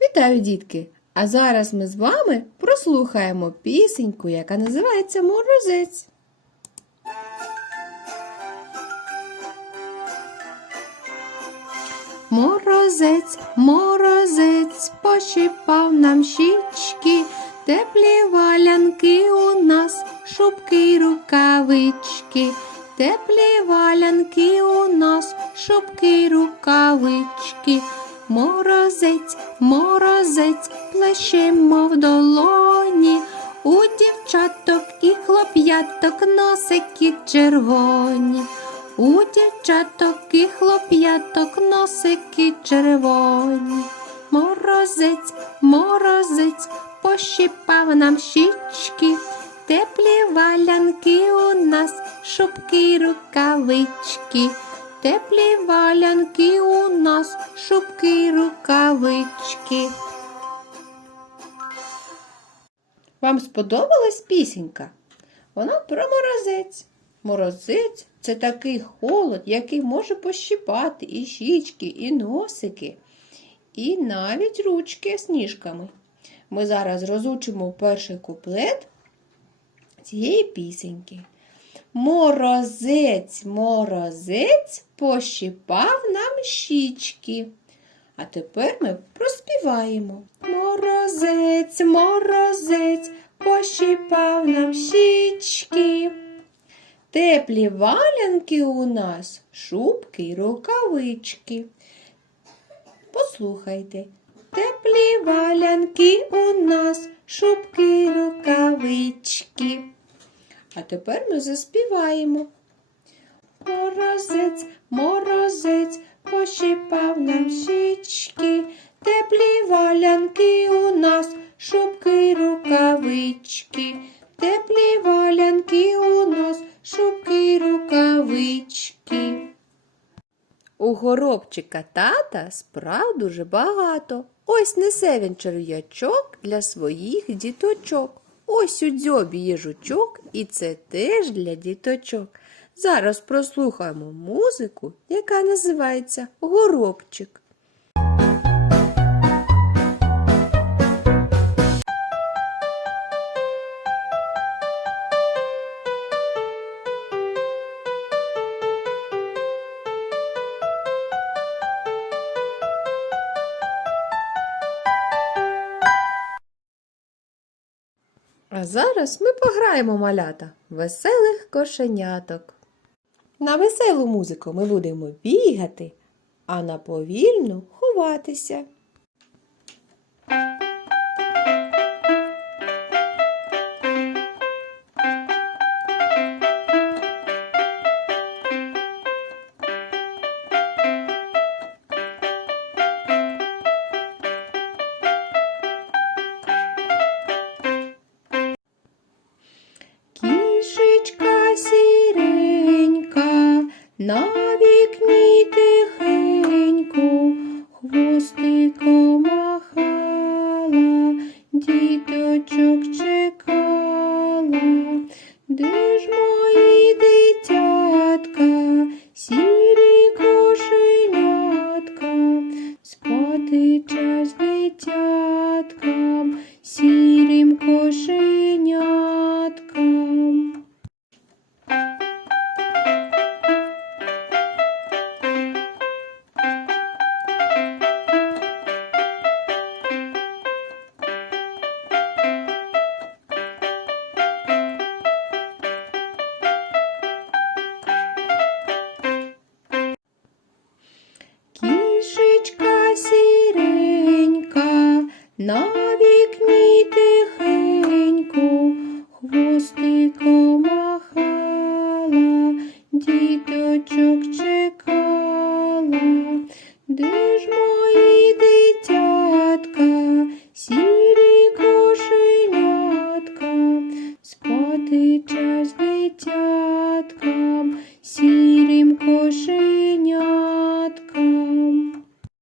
Вітаю, дітки! А зараз ми з вами прослухаємо пісеньку, яка називається Морозець. Морозець, морозець, пощипав нам щічки, теплі валянки у нас, шубки й рукавички, теплі валянки у нас, шубки й рукавички. Морозець, морозець, плещемо в долоні, у дівчаток і хлоп'яток носики червоні. У дівчаток і хлоп'яток носики червоні. Морозець, морозець, пощипав нам щічки, теплі валянки у нас, шубки рукавички. Теплі валянки у нас, шубки й рукавички. Вам сподобалась пісенька? Вона про морозець. Морозець це такий холод, який може пощипати і щічки, і носики, і навіть ручки сніжками. Ми зараз розучимо перший куплет цієї пісеньки. Морозець, морозець пощипав нам щічки. А тепер ми проспіваємо. Морозець, морозець пощипав нам щічки. Теплі валянки у нас, шубки й рукавички. Послухайте, теплі валянки у нас, шубки тепер ми заспіваємо. Морозець, морозець, пощипав нам щічки, теплі валянки у нас, шубки рукавички, теплі валянки у нас, шубки рукавички. У горобчика тата справ дуже багато. Ось несе він черв'ячок для своїх діточок. Ось у дзьобі є жучок, і це теж для діточок. Зараз прослухаємо музику, яка називається Горобчик. А зараз ми пограємо малята веселих кошеняток. На веселу музику ми будемо бігати, а на повільну ховатися. На вікні тихенько, хвостиком махала, діточок de